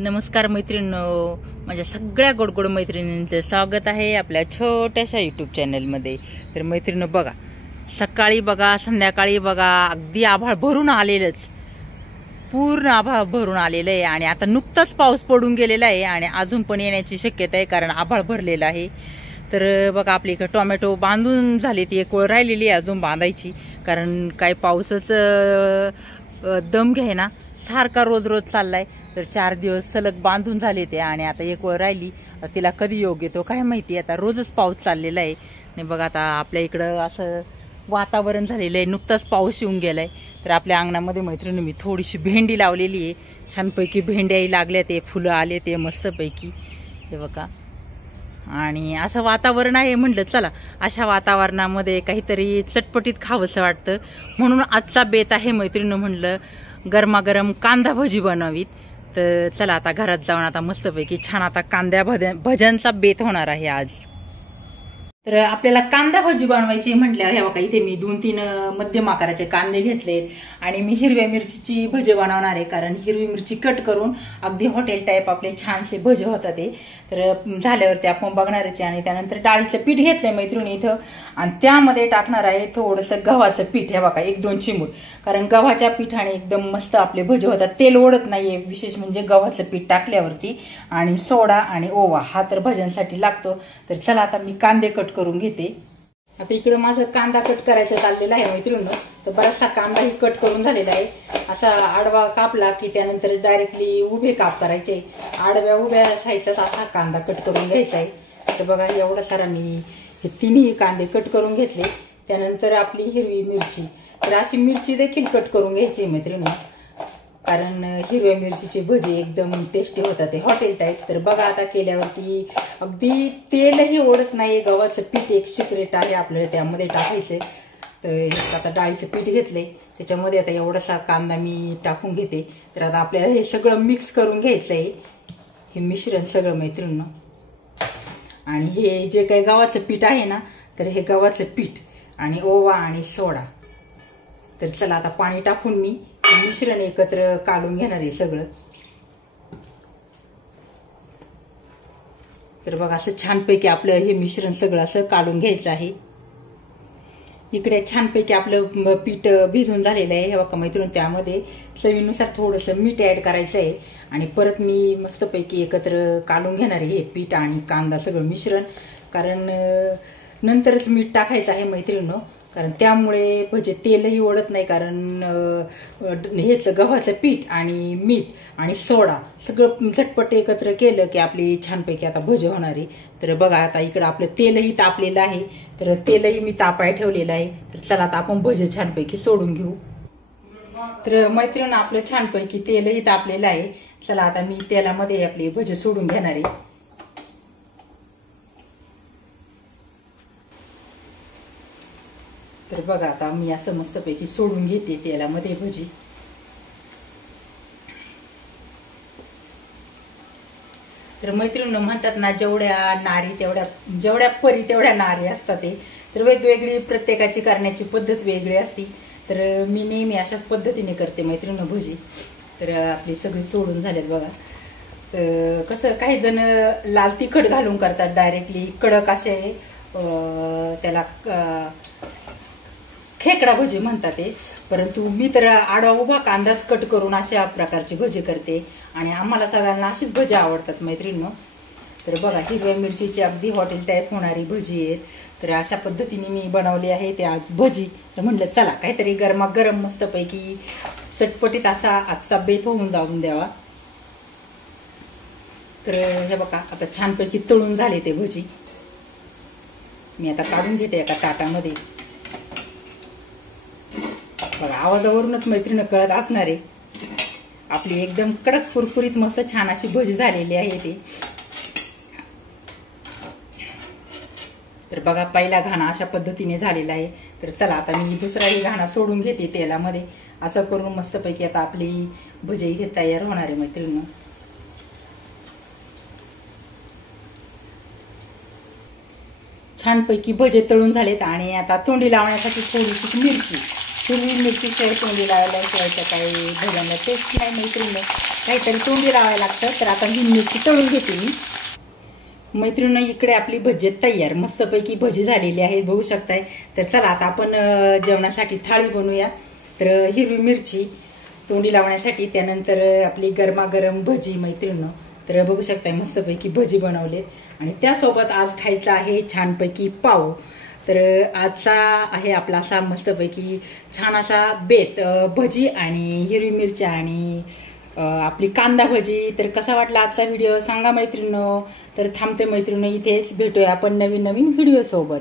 नमस्कार मैत्रिणींनो, माझ्या सगळ्या गोडगोड मैत्रिणींचं स्वागत आहे आपल्या छोट्याशा यूट्यूब चॅनलमध्ये। तर मैत्रिणींनो बघा, सकाळी बघा संध्याकाळी बघा अगदी आभाळ भरून आलेलंच, पूर्ण आभाळ भरून आलेलं आहे आणि आता नुकताच पाऊस पडून गेलेला आहे आणि अजून पण येण्याची शक्यता आहे कारण आभाळ भरलेलं आहे। तर बघा आपल्या इकडे टोमॅटो बांधून झाले, ती एक वेळ राहिलेली आहे अजून बांधायची कारण काय पाऊसच दम घ्यायना, सारखा रोज रोज चाललाय। तर 4 दिवस सलग बांधून झाले ते आणि आता एक वेळ राहिली, तिला कधी योग येतो काय माहिती। आता रोजच पाऊस चाललेला आहे आणि बघा आता आपल्या इकडं असं वातावरण झालेलं आहे, नुकताच पाऊस येऊन गेलाय। तर आपल्या अंगणामध्ये मैत्रिणी मी थोडीशी भेंडी लावलेली आहे, छानपैकी भेंड्याही लागल्या, ते फुलं आले ते मस्तपैकी, हे बघा। आणि असं वातावरण आहे, म्हटलं चला अशा वातावरणामध्ये काहीतरी चटपटीत खावंसं वाटतं, म्हणून आजचा बेत आहे मैत्रिणी, म्हणलं गरमागरम कांदा भजी बनावीत। तर चला आता घरात जाऊन आता मस्तपैकी छान आता कांद्या भज्यांचा बेत होणार आहे आज। तर आपल्याला कांदा भजी बनवायची म्हटल्यावर हे बघा, इथे मी 2-3 मध्यम आकाराचे कांदे घेतलेत आणि मी हिरव्या मिरचीची भजी बनवणार आहे कारण हिरवी मिरची कट करून अगदी हॉटेल टाईप आपले छानसे भजे होतात ते। तर झाल्यावरती आपण बघणारच आहे आणि त्यानंतर डाळीचं पीठ घेतलंय मैत्रिणी इथं आणि त्यामध्ये टाकणार आहे थोडंसं गव्हाचं पीठ, हे बघा 1-2 चिमूट, कारण गव्हाच्या पीठाने एकदम मस्त आपले भजे होतात, तेल ओढत नाहीये, विशेष म्हणजे गव्हाचं पीठ टाकल्यावरती। आणि सोडा आणि ओवा हा तर भज्यांसाठी लागतो। तर चला आता मी कांदे कट करून घेते। आता इकडे माझं कांदा कट करायचं चाललेलं आहे मैत्रिणींनो। तर बराचसा कांदाही कट करून झालेला आहे, असा आडवा कापला की त्यानंतर डायरेक्टली उभे काप करायचे, आडव्या उभ्या साईजचा असा कांदा कट करून घ्यायचा आहे। तर बघा एवढा सारा मी हे तिन्ही कांदे कट करून घेतले। त्यानंतर आपली हिरवी मिरची, तर अशी मिरची देखील कट करून घ्यायची मैत्रिणींनो, कारण हिरव्या मिरचीचे भजी एकदम टेस्टी होतात हॉटेल टाईप। तर बघा आता केल्यावरती अगदी तेलही ओढत नाही, गव्हाचं पीठ एक सिक्रेट आहे आपल्याला त्यामध्ये टाकायचंय। तर आता डाळीचं पीठ घेतलंय, त्याच्यामध्ये आता एवढासा कांदा मी टाकून घेते। तर आता आपल्याला हे सगळं मिक्स करून घ्यायचंय, हे मिश्रण सगळं मैत्रिणींनो। आणि हे जे काही गव्हाचं पीठ आहे ना, तर हे गव्हाचं पीठ आणि ओवा आणि सोडा, तर चला आता पाणी टाकून मी मिश्रण एकत्र काढून घेणार आहे सगळं। तर बघा असं छानपैकी आपलं हे मिश्रण सगळं असं काढून घ्यायचं आहे। इकडे छानपैकी आपलं पीठ भिजून झालेलं आहे, हे बघा मैत्रिणी, त्यामध्ये चवीनुसार थोडंसं मीठ ऍड करायचं आहे आणि परत मी मस्तपैकी एकत्र काढून घेणार आहे हे पीठ आणि कांदा सगळं मिश्रण, कारण नंतरच मीठ टाकायचं आहे मैत्रिणींनो, कारण त्यामुळे भजे तेलही ओढत नाही, कारण हेच गव्हाचं पीठ आणि मीठ आणि सोडा सगळं झटपट एकत्र केलं की आपली छानपैकी आता भजे होणार आहे। तर बघा आता इकडं आपलं तेलही तापलेलं आहे, तर तेलही मी तापाय ठेवलेलं आहे। तर चला आता आपण भजे छानपैकी सोडून घेऊ। तर मैत्रिणी आपलं छानपैकी तेलही तापलेलं आहे, चला आता मी तेलामध्ये आपले भजे सोडून घेणार आहे। तर बघा आता मी असं मस्तपैकी सोडून घेते तेलामध्ये भजी। तर मैत्रिणी म्हणतात ना, जेवढ्या नारी तेवढ्या, जेवढ्या परी तेवढ्या नारी असतात ते। तर वेगवेगळी प्रत्येकाची करण्याची पद्धत वेगळी असते, तर मी नेहमी अशाच पद्धतीने करते मैत्रिणी भजी। तर आपली सगळी सोडून झालेत बघा। तर कसं काही जण लाल तिखट घालून करतात डायरेक्टली कडक असे, त्याला खेकडा भजी म्हणतात ते, परंतु मी तर आडवा उभा कांदाच कट करून अशा प्रकारची भजी करते आणि आम्हाला सगळ्यांना अशीच भजी आवडतात मैत्रिणींनो। तर बघा हिरव्या मिरचीची अगदी हॉटेल टाईप होणारी भजी आहेत, तर अशा पद्धतीने मी बनवली आहे ते आज भजी। तर म्हटलं चला काहीतरी गरमागरम मस्तपैकी चटपटीत असा आजचा बेत होऊन जाऊन द्यावा। तर हे बघा आता छानपैकी तळून झाले ते भजी, मी आता काढून घेते एका ताटामध्ये। बघा आवाजावरूनच मैत्रिणी कळत असणार आहे आपली एकदम कडक कुरकुरीत मस्त छान अशी भजी झालेली आहे ती। तर बघा पहिला घाणा अशा पद्धतीने झालेला आहे। तर चला आता मी दुसराही घाणा सोडून घेते तेलामध्ये, असं करून मस्तपैकी आता आपली भजी इथे तयार होणार आहे मैत्रिणी। छानपैकी भजे तळून झालेत आणि आता तोंडी लावण्यासाठी थोडीशी मिरची, हिरवी मिरचीशिवाय तोंडी लावायला काही भज्यांना टेस्ट नाही मैत्रिणी, काहीतरी तोंडी लावायला लागतं. तर आता ही मिरची तळून घेते मी. मैत्रिणी इकडे आपली भजी तयार, मस्तपैकी भजी झालेली आहे बघू शकताय. तर चला आता आपण जेवणासाठी थाळी बनवूया. तर हिरवी मिरची तोंडी लावण्यासाठी, त्यानंतर आपली गरमागरम भजी मैत्रिणी. तर बघू शकताय मस्तपैकी भजी बनवले आणि त्यासोबत आज खायचं आहे छानपैकी पाव. तर आजचा आहे आपला असा मस्तपैकी छान असा बेत, भजी आणि हिरवी मिरची आणि आपली कांदा भजी. तर कसा वाटला आजचा व्हिडिओ सांगा मैत्रिणी. तर थांबते मैत्रिणी इथेच, भेटूया आपण नवीन नवीन व्हिडिओ सोबत.